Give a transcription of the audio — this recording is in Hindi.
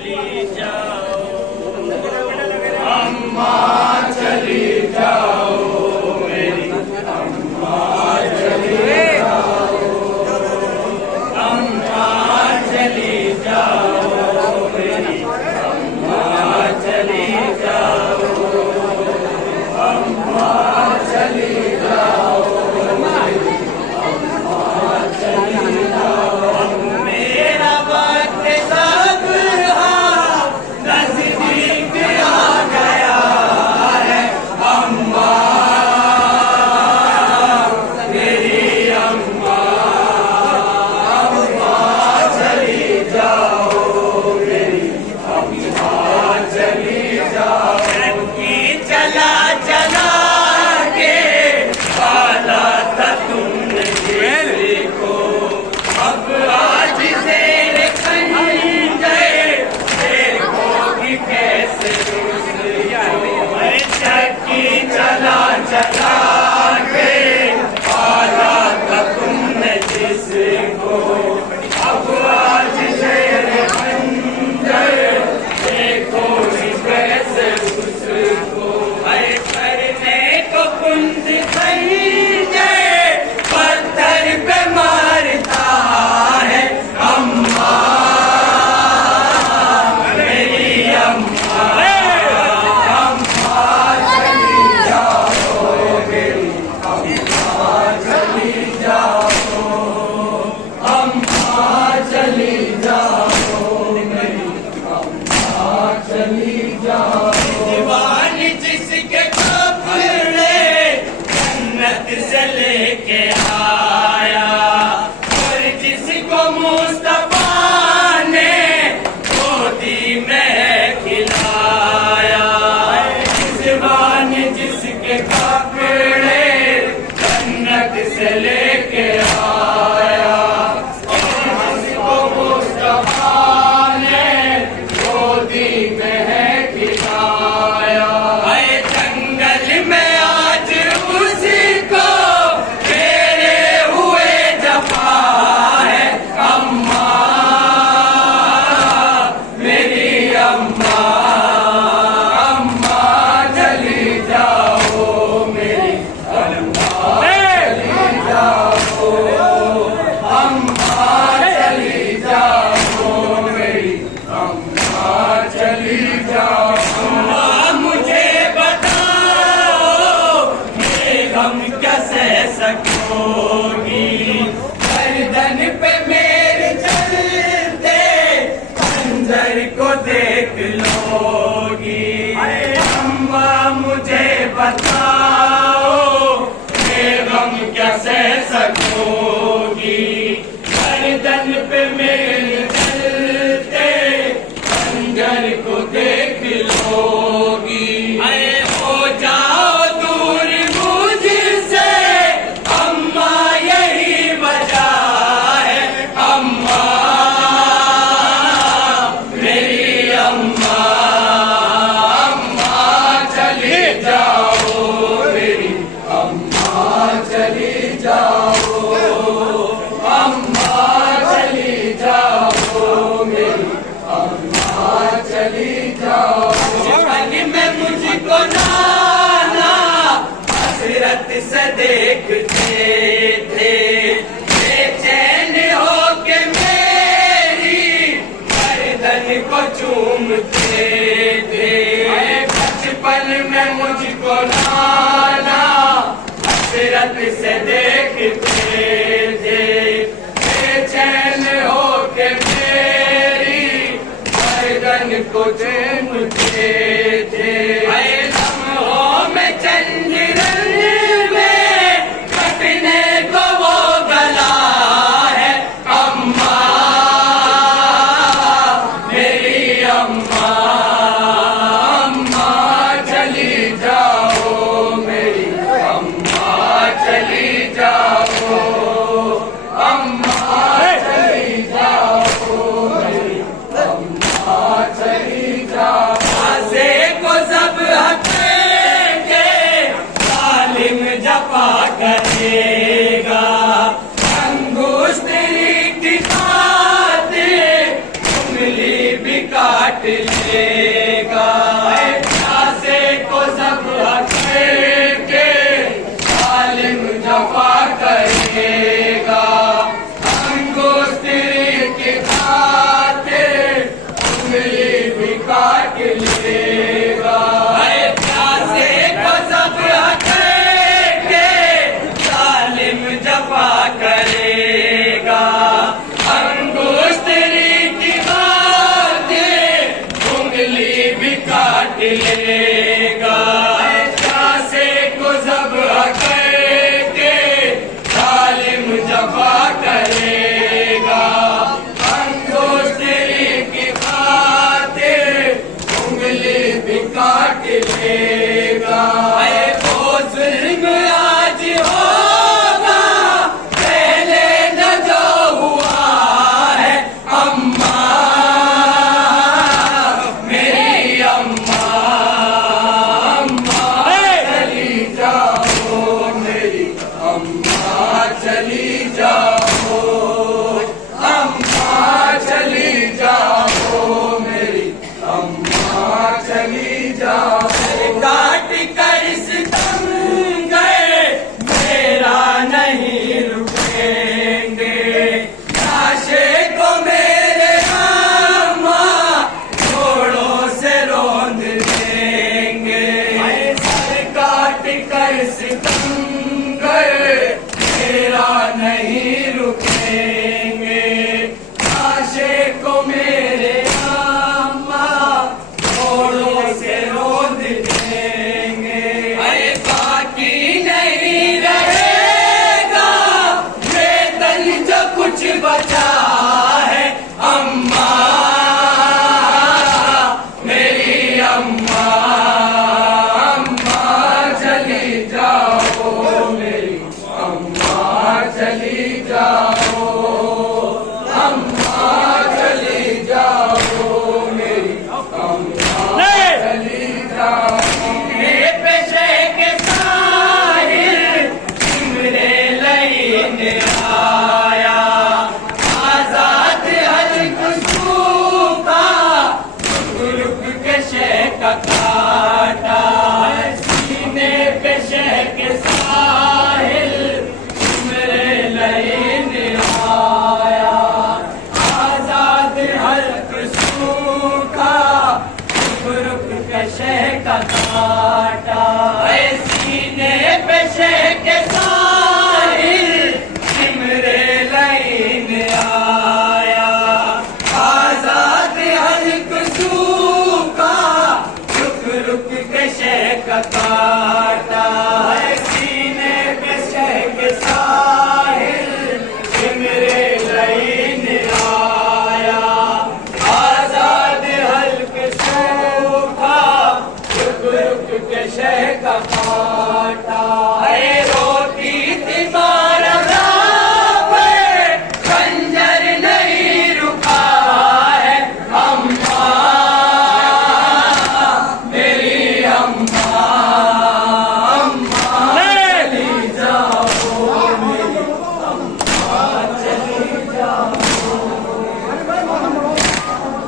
चली जाओ, अम्मा चली जाओ, मेरी अम्मा चली जाओ, अम्मा चली जाओ, मेरी अम्मा चली जाओ, अम्मा चली जाओ, अम्मा चली जाओ। मेरा वक्त सब नजदीक आ गया है, अम्मा मेरी अम्मा, अम्मा चली जाओ, मेरी अम्मा चली जाओ। की चला चला के पाला था तुमने को अब आज जेर खंजर देखोगी कैसे मैं चक्की चला चला के पाला था तुमने जिसको अब आज जेर खंजर देखोगी कैसे उसको हर करने को कुंद खंजर पत्थर पे मारता है, अम्मा मेरी अम्मा, अम्मा चली जाओ, मेरी अम्मा चली जाओ, अम्मा चली जाओ, मेरी अम्मा चली जाओ। दीवान जिसके कपड़े जन्नत से लेके आया और जिसको मुस्तफा ने गोदी में खिलाया, जवान जिसके कपड़े जन्नत से लेके आया और जिसको मुस्तफा ने गोदी में है खिलाया। आए जंगल में आज उसको तेरे हुए जफा है, अम्मा मेरी अम्मा, अम्मा चली जाओ, मेरी अम्मा चली जाओ, अम्मा चली जाओ, मेरी अम्मा चली जाओ। मुझे बताओ ये गम कैसे सकोगी, गर्दन पे मेरे चलते खंजर को देख लोगी। अम्मा मुझे बताओ ये गम कैसे सकोगी, गर्दन पे मेरे चलते खंजर को देख लोगी। आए हो जाओ दूर मुझसे, अम्मा यही वजह है, अम्मा मेरी अम्मा, अम्मा चली जाओ, मेरी अम्मा चली जाओ, अम्मा चली जाओ, मेरी अम्मा चली जाओ। बचपन में मुझको नाना हसरत से देखते थे, बेचैन होके मेरी गर्दन को चूमते थे। बचपन में मुझको नाना हसरत से देखते थे, बेचैन होके मेरी गर्दन को चूमते थे। लम्हों में चंद्रन में कटने को वो गला है, अम्मा मेरी अम्मा, अम्मा चली जाओ, मेरी अम्मा चली जाओ, अम्मा चली जाओ, मेरी अम्मा चली जाओ। आसे को सब हटेंगे, जालिम जफा करेगा, अंगूष्ठ की खातिर उंगली भी काट काट लेगा। प्यासे को ज़ब्ह करके जालिम जफा करेगा। अंगूठी की खातिर उंगली भी काट लेगा। प्यासे को ज़ब्ह करके जालिम जफा करेगा। अंगूठी की खातिर उंगली भी काट लेगा। प्यासे को ज़ब्ह करके जालिम जफा करेगा। अंगूठी की खातिर उंगली भी काट लेगा। वो जुल्म आज होगा पहले न जो हुआ है। अम्मा मेरी अम्मा, अम्मा चली जाओ मेरी अम्मा चली जाओ। अम्मा चली जाओ मेरी अम्मा चली जाओ। काट कर सितम गए मेरा नहीं रुकेंगे। लाशे को मेरे अम्मा जोड़ों से रौंद देंगे। सर काट कर सितम गए मेरा नहीं रुकेंगे। लाशे को मेरे अम्मा जोड़ों से रौंद देंगे। बाकी नहीं रहेगा वेतन जो कुछ बचा है। अम्मा मेरी अम्मा, अम्मा चली जाओ मेरी अम्मा चली जाओ। अम्मा चली जाओ मेरी अम्मा चली जाओ। मेरे पेशे के साहिल सिमरे लईने आया। आजाद हर खुशबू का रुक के शेख काटा। सीने पे शेख साहिल सिमरे लईने आया। आजाद हर खुशबू का रुक के शेख काटा।